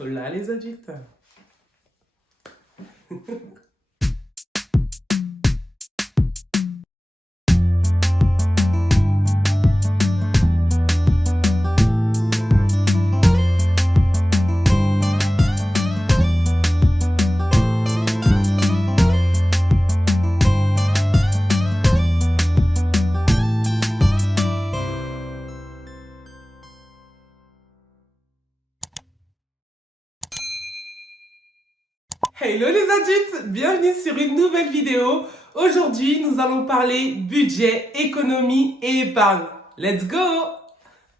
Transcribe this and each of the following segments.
Hola les adultes. Hello les adultes, bienvenue sur une nouvelle vidéo. Aujourd'hui, nous allons parler budget, économie et épargne. Let's go!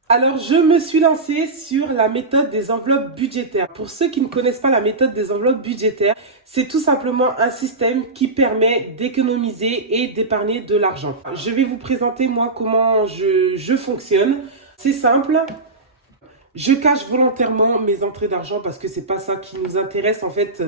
Alors, je me suis lancée sur la méthode des enveloppes budgétaires. Pour ceux qui ne connaissent pas la méthode des enveloppes budgétaires, c'est tout simplement un système qui permet d'économiser et d'épargner de l'argent. Je vais vous présenter moi comment je fonctionne. C'est simple. Je cache volontairement mes entrées d'argent parce que c'est pas ça qui nous intéresse en fait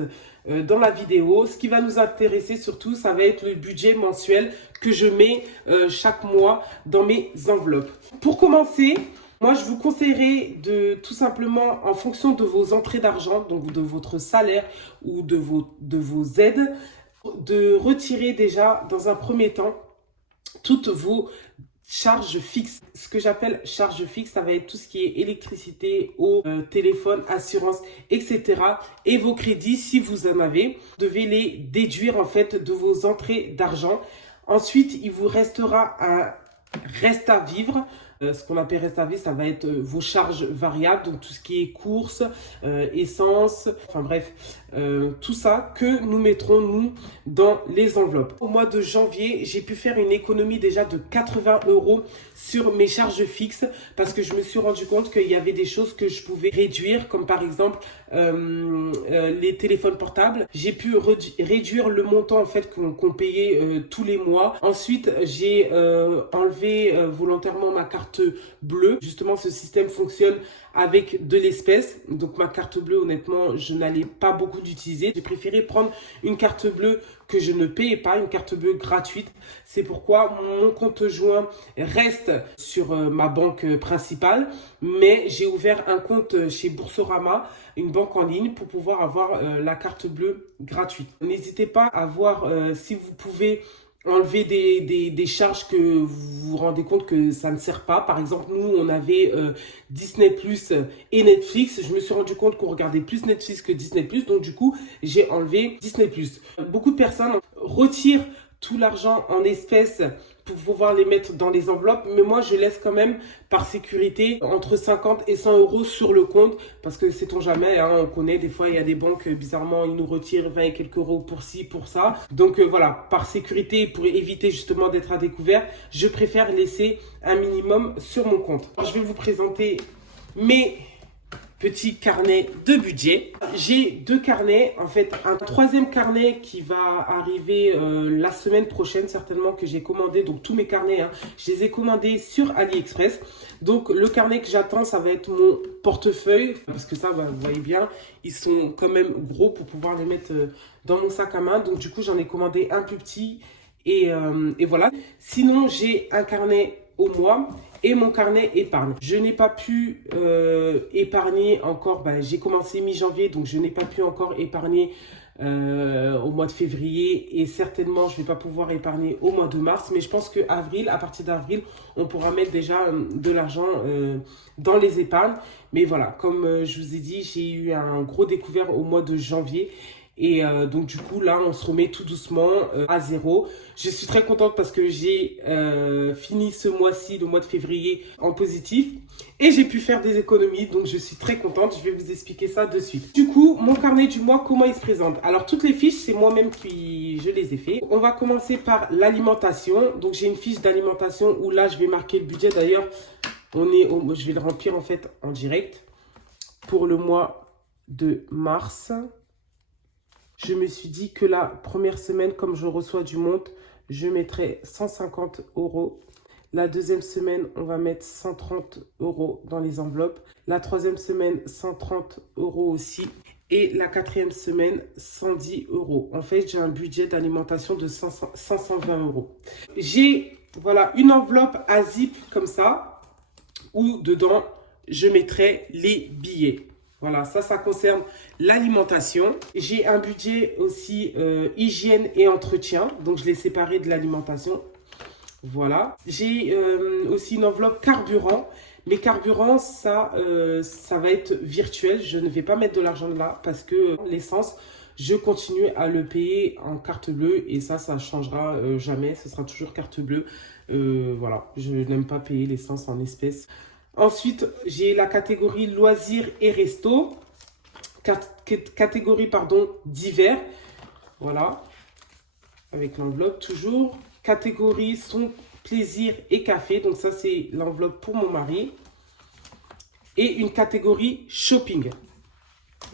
dans la vidéo. Ce qui va nous intéresser surtout, ça va être le budget mensuel que je mets chaque mois dans mes enveloppes. Pour commencer, moi je vous conseillerais de tout simplement en fonction de vos entrées d'argent, donc de votre salaire ou de vos aides, de retirer déjà dans un premier temps toutes vos charges fixes. Ce que j'appelle charges fixes, ça va être tout ce qui est électricité, eau, téléphone, assurance, etc. Et vos crédits, si vous en avez, vous devez les déduire en fait de vos entrées d'argent. Ensuite, il vous restera un reste à vivre. Ce qu'on appelle reste à vivre, ça va être vos charges variables, donc tout ce qui est courses, essence, enfin bref, tout ça que nous mettrons nous dans les enveloppes. Au mois de janvier, j'ai pu faire une économie déjà de 80 € sur mes charges fixes parce que je me suis rendu compte qu'il y avait des choses que je pouvais réduire, comme par exemple les téléphones portables. J'ai pu réduire le montant en fait qu'on payait tous les mois. Ensuite, j'ai enlevé volontairement ma carte bleue. Justement, ce système fonctionne avec de l'espèce. Donc, ma carte bleue, honnêtement, je n'allais pas beaucoup l'utiliser. J'ai préféré prendre une carte bleue que je ne payais pas, une carte bleue gratuite. C'est pourquoi mon compte joint reste sur ma banque principale, mais j'ai ouvert un compte chez Boursorama, une banque en ligne, pour pouvoir avoir la carte bleue gratuite. N'hésitez pas à voir si vous pouvez enlever des charges que vous vous rendez compte que ça ne sert pas. Par exemple, nous, on avait Disney Plus et Netflix. Je me suis rendu compte qu'on regardait plus Netflix que Disney Plus. Donc, du coup, j'ai enlevé Disney Plus. Beaucoup de personnes retirent tout l'argent en espèces pour pouvoir les mettre dans les enveloppes. Mais moi, je laisse quand même, par sécurité, entre 50 et 100 € sur le compte. Parce que sait-on jamais, hein, on connaît, des fois, il y a des banques, bizarrement, ils nous retirent 20 et quelques euros pour ci, pour ça. Donc voilà, par sécurité, pour éviter justement d'être à découvert, je préfère laisser un minimum sur mon compte. Alors, je vais vous présenter mes petit carnet de budget. J'ai deux carnets, en fait un troisième carnet qui va arriver la semaine prochaine certainement, que j'ai commandé. Donc tous mes carnets, hein, je les ai commandés sur AliExpress. Donc le carnet que j'attends, ça va être mon portefeuille, parce que ça, bah, vous voyez bien, ils sont quand même gros pour pouvoir les mettre dans mon sac à main. Donc du coup, j'en ai commandé un plus petit et voilà. Sinon, j'ai un carnet au mois et mon carnet épargne. Je n'ai pas pu épargner encore, j'ai commencé mi-janvier, donc je n'ai pas pu encore épargner au mois de février, et certainement je ne vais pas pouvoir épargner au mois de mars, mais je pense que avril, à partir d'avril, on pourra mettre déjà de l'argent dans les épargnes. Mais voilà, comme je vous ai dit, j'ai eu un gros découvert au mois de janvier. Et donc du coup là on se remet tout doucement à zéro. Je suis très contente parce que j'ai fini ce mois-ci, le mois de février, en positif, et j'ai pu faire des économies, donc je suis très contente. Je vais vous expliquer ça de suite. Du coup, mon carnet du mois, comment il se présente? Alors toutes les fiches, c'est moi-même qui je les ai fait. On va commencer par l'alimentation. Donc j'ai une fiche d'alimentation où là je vais marquer le budget. D'ailleurs je vais le remplir en fait en direct pour le mois de mars. Je me suis dit que la première semaine, comme je reçois du monde, je mettrai 150 €. La deuxième semaine, on va mettre 130 € dans les enveloppes. La troisième semaine, 130 € aussi. Et la quatrième semaine, 110 €. En fait, j'ai un budget d'alimentation de 520 €. J'ai voilà, une enveloppe à zip comme ça, où dedans, je mettrai les billets. Voilà, ça concerne l'alimentation. J'ai un budget aussi hygiène et entretien. Donc, je l'ai séparé de l'alimentation. Voilà. J'ai aussi une enveloppe carburant. Mais carburant, ça va être virtuel. Je ne vais pas mettre de l'argent là parce que l'essence, je continue à le payer en carte bleue. Et ça ne changera jamais. Ce sera toujours carte bleue. Voilà, je n'aime pas payer l'essence en espèces. Ensuite, j'ai la catégorie loisirs et resto. Catégorie, pardon, divers. Voilà, avec l'enveloppe toujours. Catégorie son, plaisir et café. Donc ça, c'est l'enveloppe pour mon mari. Et une catégorie shopping.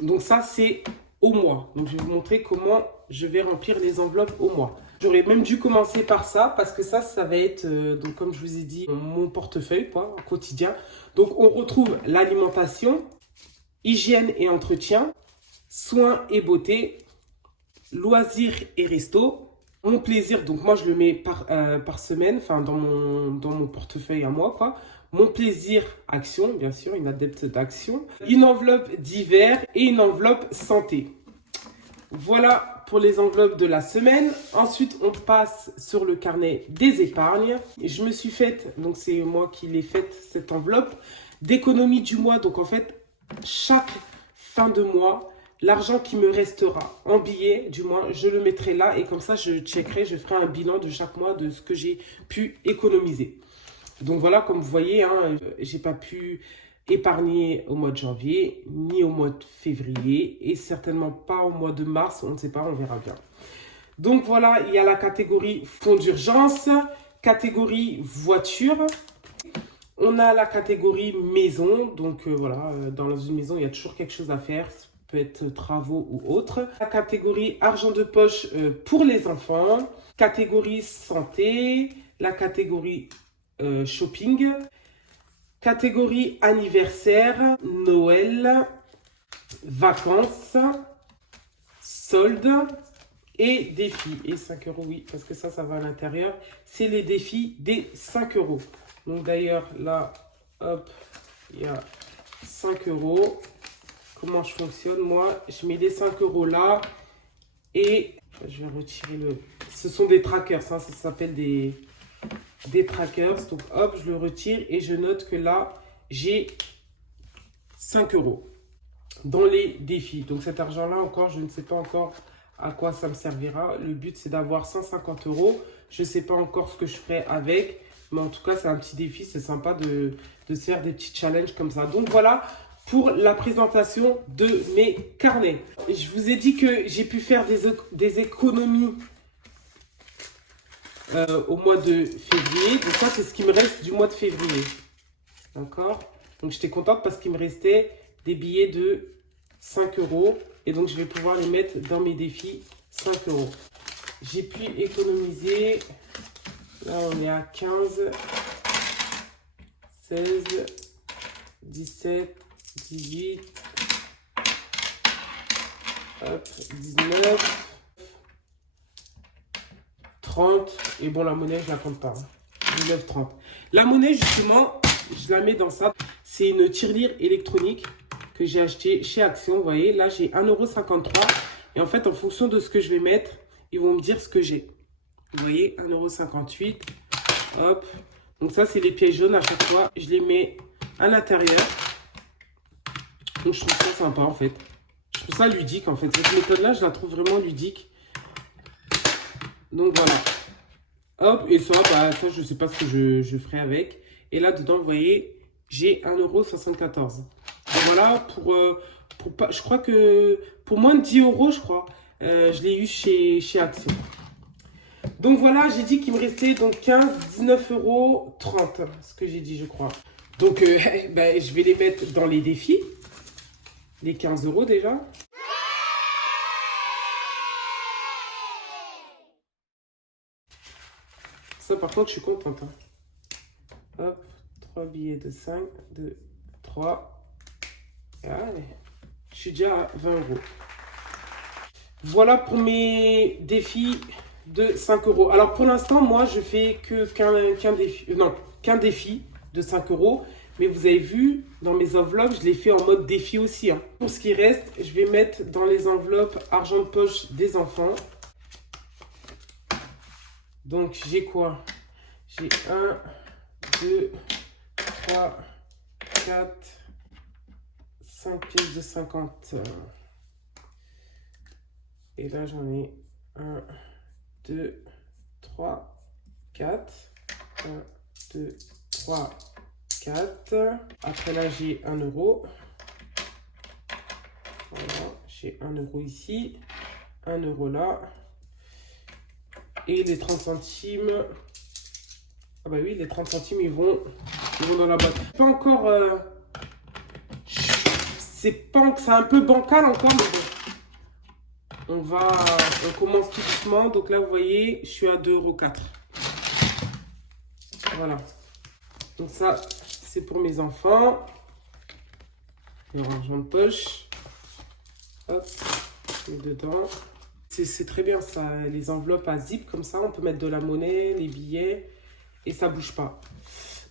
Donc ça, c'est au mois. Donc je vais vous montrer comment je vais remplir les enveloppes au mois. J'aurais même dû commencer par ça parce que ça va être, donc comme je vous ai dit, mon portefeuille quoi, au quotidien. Donc on retrouve l'alimentation, hygiène et entretien, soins et beauté, loisirs et resto, mon plaisir. Donc moi je le mets par semaine, enfin dans mon portefeuille à moi quoi. Mon plaisir, action, bien sûr, une adepte d'action. Une enveloppe d'hiver et une enveloppe santé. Voilà pour les enveloppes de la semaine. Ensuite, on passe sur le carnet des épargnes. Je me suis faite, donc c'est moi qui l'ai faite, cette enveloppe d'économie du mois. Donc en fait, chaque fin de mois, l'argent qui me restera en billets, du mois, je le mettrai là. Et comme ça, je checkerai, je ferai un bilan de chaque mois de ce que j'ai pu économiser. Donc voilà, comme vous voyez, hein, j'ai pas pu épargner au mois de janvier, ni au mois de février, et certainement pas au mois de mars, on ne sait pas, on verra bien. Donc voilà, il y a la catégorie fonds d'urgence, catégorie voiture, on a la catégorie maison, donc voilà, dans une maison, il y a toujours quelque chose à faire, ça peut être travaux ou autre. La catégorie argent de poche pour les enfants, catégorie santé, la catégorie shopping, catégorie anniversaire, Noël, vacances, soldes et défis. Et 5 euros, oui, parce que ça va à l'intérieur. C'est les défis des 5 euros. Donc d'ailleurs, là, hop, il y a 5 euros. Comment je fonctionne? Moi, je mets les 5 euros là et je vais retirer le... Ce sont des trackers, hein, ça s'appelle des trackers. Donc hop, je le retire et je note que là, j'ai 5 euros dans les défis. Donc cet argent-là encore, je ne sais pas encore à quoi ça me servira. Le but, c'est d'avoir 150 euros. Je ne sais pas encore ce que je ferai avec. Mais en tout cas, c'est un petit défi. C'est sympa de se faire des petits challenges comme ça. Donc voilà pour la présentation de mes carnets. Je vous ai dit que j'ai pu faire des économies au mois de février. Donc ça, c'est ce qui me reste du mois de février. D'accord? Donc j'étais contente parce qu'il me restait des billets de 5 euros. Et donc je vais pouvoir les mettre dans mes défis 5 euros. J'ai pu économiser. Là, on est à 15, 16, 17, 18, hop, 19, 30. Et bon, la monnaie, je ne la compte pas. 19, 30. La monnaie, justement, je la mets dans ça. C'est une tirelire électronique que j'ai acheté chez Action. Vous voyez, là, j'ai 1,53 €. Et en fait, en fonction de ce que je vais mettre, ils vont me dire ce que j'ai. Vous voyez, 1,58 €. Hop. Donc ça, c'est les pièces jaunes à chaque fois. Je les mets à l'intérieur. Donc je trouve ça sympa, en fait. Je trouve ça ludique, en fait. Cette méthode-là, je la trouve vraiment ludique. Donc voilà. Hop. Et ça, bah, ça je ne sais pas ce que je ferai avec. Et là, dedans, vous voyez, j'ai 1,74 €. Voilà, je crois que pour moins de 10 €, je crois, je l'ai eu chez Action. Donc voilà, j'ai dit qu'il me restait donc 15, 19 €, 30, ce que j'ai dit, je crois. Donc ben, je vais les mettre dans les défis, les 15 € déjà. Ça par contre, je suis contente. Hein. Hop, 3 billets de 5, 2, 3. Allez, je suis déjà à 20 €. Voilà pour mes défis de 5 €. Alors pour l'instant, moi, je fais qu'un défi de 5 €. Mais vous avez vu, dans mes enveloppes, je l'ai fait en mode défi aussi. Hein. Pour ce qui reste, je vais mettre dans les enveloppes argent de poche des enfants. Donc, j'ai quoi? J'ai 1, 2, 3, 4, 5 pièces de 50. Et là, j'en ai 1, 2, 3, 4. 1, 2, 3, 4. Après là, j'ai 1 euro. Voilà, j'ai 1 euro ici. 1 euro là. Et les 30 centimes. Ah bah oui, les 30 centimes, ils vont dans la boîte. Pas encore... c'est un peu bancal encore, mais bon. On commence tout doucement. Donc là, vous voyez, je suis à 2,04 €. Voilà. Donc ça, c'est pour mes enfants. Le argent de poche. Hop, je mets dedans. C'est très bien ça, les enveloppes à zip comme ça. On peut mettre de la monnaie, les billets et ça bouge pas.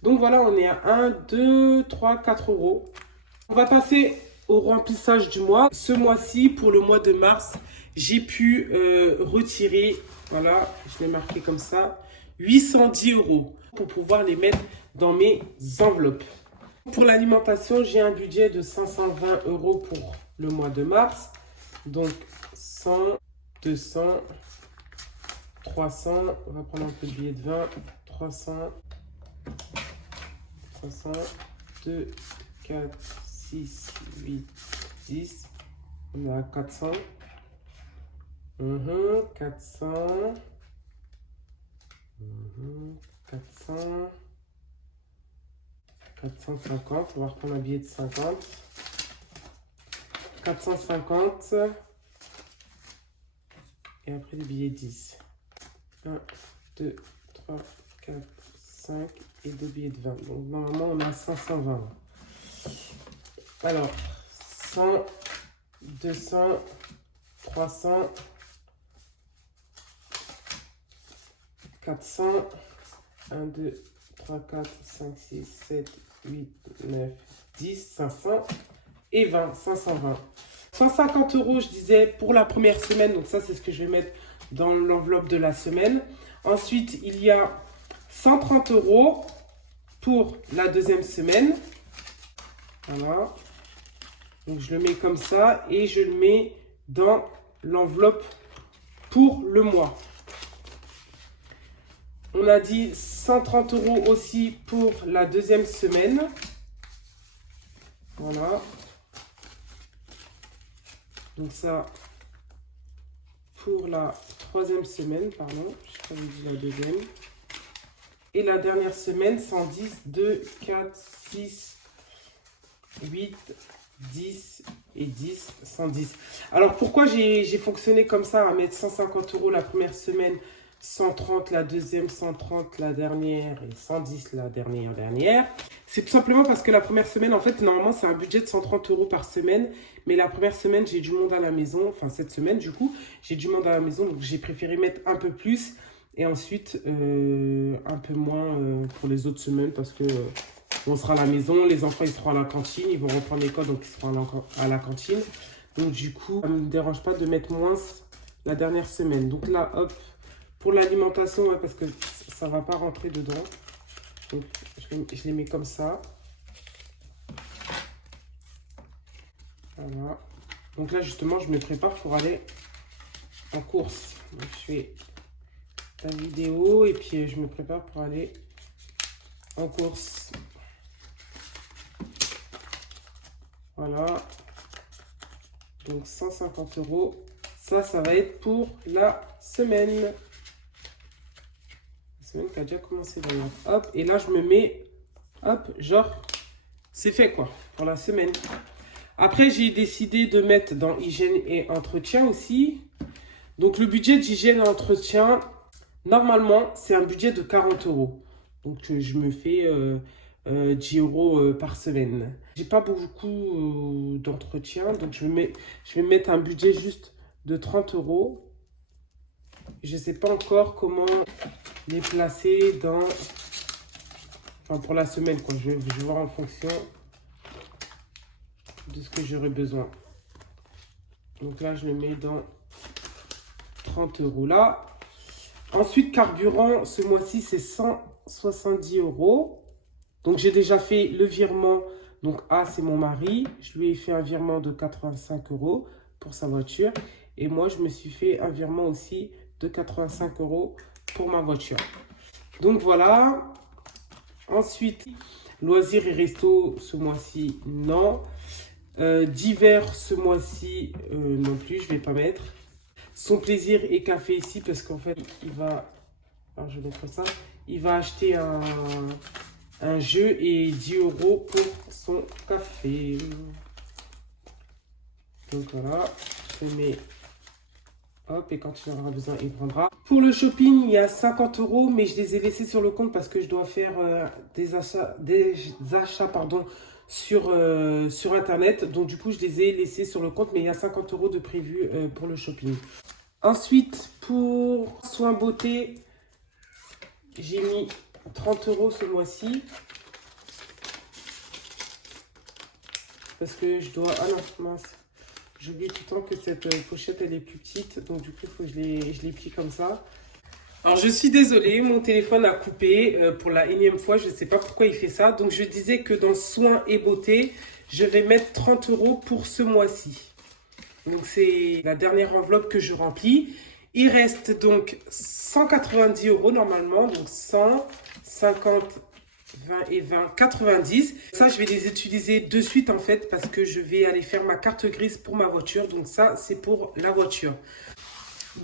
Donc voilà, on est à 1, 2, 3, 4 euros. On va passer au remplissage du mois. Ce mois-ci, pour le mois de mars, j'ai pu retirer, voilà, je l'ai marqué comme ça, 810 € pour pouvoir les mettre dans mes enveloppes. Pour l'alimentation, j'ai un budget de 520 € pour le mois de mars. Donc 100, 200, 300, on va prendre un peu de billets de 20, 300, 2, 4, 6, 8, 10, on est à 400, 400, 400, 450, on va reprendre un billet de 50, 450, et après les billets 10. 1, 2, 3, 4, 5 et 2 billets de 20. Donc normalement on a 520. Alors 100, 200, 300, 400, 1, 2, 3, 4, 5, 6, 7, 8, 9, 10, 500 et 20, 520. 150 € je disais pour la première semaine, donc ça c'est ce que je vais mettre dans l'enveloppe de la semaine. Ensuite il y a 130 € pour la deuxième semaine. Voilà. Donc je le mets comme ça et je le mets dans l'enveloppe pour le mois. On a dit 130 € aussi pour la deuxième semaine. Voilà. Donc ça, pour la troisième semaine, pardon, je n'ai pas dit la deuxième. Et la dernière semaine, 110, 2, 4, 6, 8, 10 et 10, 110. Alors pourquoi j'ai fonctionné comme ça, à mettre 150 € la première semaine, 130 la deuxième, 130 la dernière et 110 la dernière. C'est tout simplement parce que la première semaine, en fait, normalement, c'est un budget de 130 € par semaine. Mais la première semaine, j'ai du monde à la maison. Enfin, cette semaine, du coup, j'ai du monde à la maison. Donc, j'ai préféré mettre un peu plus. Et ensuite, un peu moins pour les autres semaines parce que on sera à la maison. Les enfants, ils seront à la cantine. Ils vont reprendre l'école, donc ils seront à la cantine. Donc, du coup, ça ne me dérange pas de mettre moins la dernière semaine. Donc là, hop. Pour l'alimentation, ouais, parce que ça ne va pas rentrer dedans. Donc, je les mets comme ça. Voilà. Donc là, justement, je me prépare pour aller en course. Donc, je fais la vidéo et puis je me prépare pour aller en course. Voilà. Donc, 150 €. Ça va être pour la semaine. Semaine qui a déjà commencé d'ailleurs. Hop, et là je me mets, hop, genre, c'est fait quoi, pour la semaine. Après, j'ai décidé de mettre dans hygiène et entretien aussi. Donc, le budget d'hygiène et entretien, normalement, c'est un budget de 40 €. Donc, je me fais 10 € par semaine. J'ai pas beaucoup d'entretien, donc je vais mettre un budget juste de 30 €. Je sais pas encore comment les placer dans Enfin, pour la semaine, quoi. Je vais voir en fonction de ce que j'aurai besoin. Donc là, je le mets dans 30 € là. Ensuite, carburant, ce mois-ci, c'est 170 €. Donc, j'ai déjà fait le virement. Donc, A, c'est mon mari. Je lui ai fait un virement de 85 € pour sa voiture. Et moi, je me suis fait un virement aussi de 85 € pour ma voiture. Donc, voilà. Ensuite, loisirs et resto, ce mois-ci, non. Divers, ce mois-ci, non plus, je ne vais pas mettre. Son plaisir et café ici, parce qu'en fait, il va... Alors, je vais mettre ça. Il va acheter un jeu et 10 € pour son café. Donc, voilà. Je mets... Hop, et quand il aura besoin, il prendra. Pour le shopping, il y a 50 €, mais je les ai laissés sur le compte parce que je dois faire des achats pardon, sur Internet. Donc, du coup, je les ai laissés sur le compte, mais il y a 50 € de prévu pour le shopping. Ensuite, pour soins beauté, j'ai mis 30 € ce mois-ci. Parce que je dois... Ah non, mince. J'oublie tout le temps que cette pochette, elle est plus petite. Donc, du coup, il faut que je les plie comme ça. Alors, je suis désolée, mon téléphone a coupé pour la énième fois. Je ne sais pas pourquoi il fait ça. Donc, je disais que dans soins et beauté, je vais mettre 30 € pour ce mois-ci. Donc, c'est la dernière enveloppe que je remplis. Il reste donc 190 € normalement. Donc, 100, 50, 20 et 20, 90. Ça, je vais les utiliser de suite en fait parce que je vais aller faire ma carte grise pour ma voiture. Donc ça, c'est pour la voiture.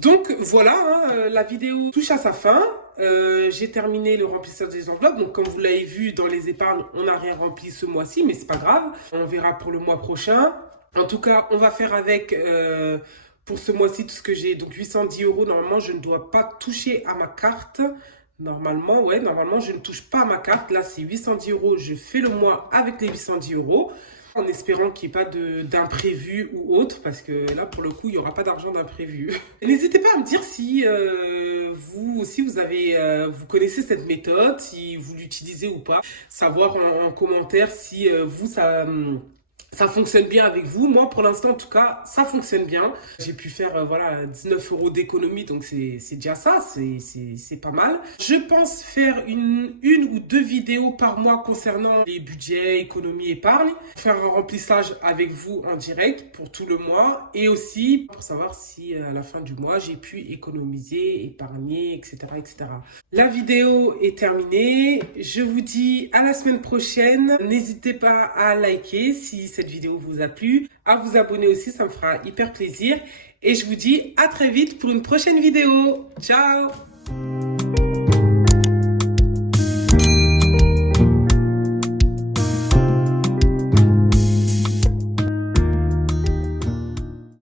Donc voilà, hein, la vidéo touche à sa fin. J'ai terminé le remplissage des enveloppes. Donc comme vous l'avez vu dans les épargnes, on n'a rien rempli ce mois-ci, mais c'est pas grave. On verra pour le mois prochain. En tout cas, on va faire avec... pour ce mois-ci, tout ce que j'ai, donc 810 €, normalement, je ne dois pas toucher à ma carte. Normalement, ouais, normalement, je ne touche pas à ma carte. Là, c'est 810 €. Je fais le mois avec les 810 €. En espérant qu'il n'y ait pas d'imprévu ou autre. Parce que là, pour le coup, il n'y aura pas d'argent d'imprévu. N'hésitez pas à me dire si vous aussi, vous connaissez cette méthode. Si vous l'utilisez ou pas. Savoir en commentaire si vous, ça fonctionne bien avec vous. Moi, pour l'instant, en tout cas, ça fonctionne bien. J'ai pu faire voilà, 19 € d'économie, donc c'est déjà ça, c'est pas mal. Je pense faire une ou deux vidéos par mois concernant les budgets, économie, épargne. Faire un remplissage avec vous en direct pour tout le mois. Et aussi pour savoir si à la fin du mois, j'ai pu économiser, épargner, etc., etc. La vidéo est terminée. Je vous dis à la semaine prochaine. N'hésitez pas à liker si cette vidéo vous a plu, à vous abonner aussi, ça me fera hyper plaisir. Et je vous dis à très vite pour une prochaine vidéo. Ciao!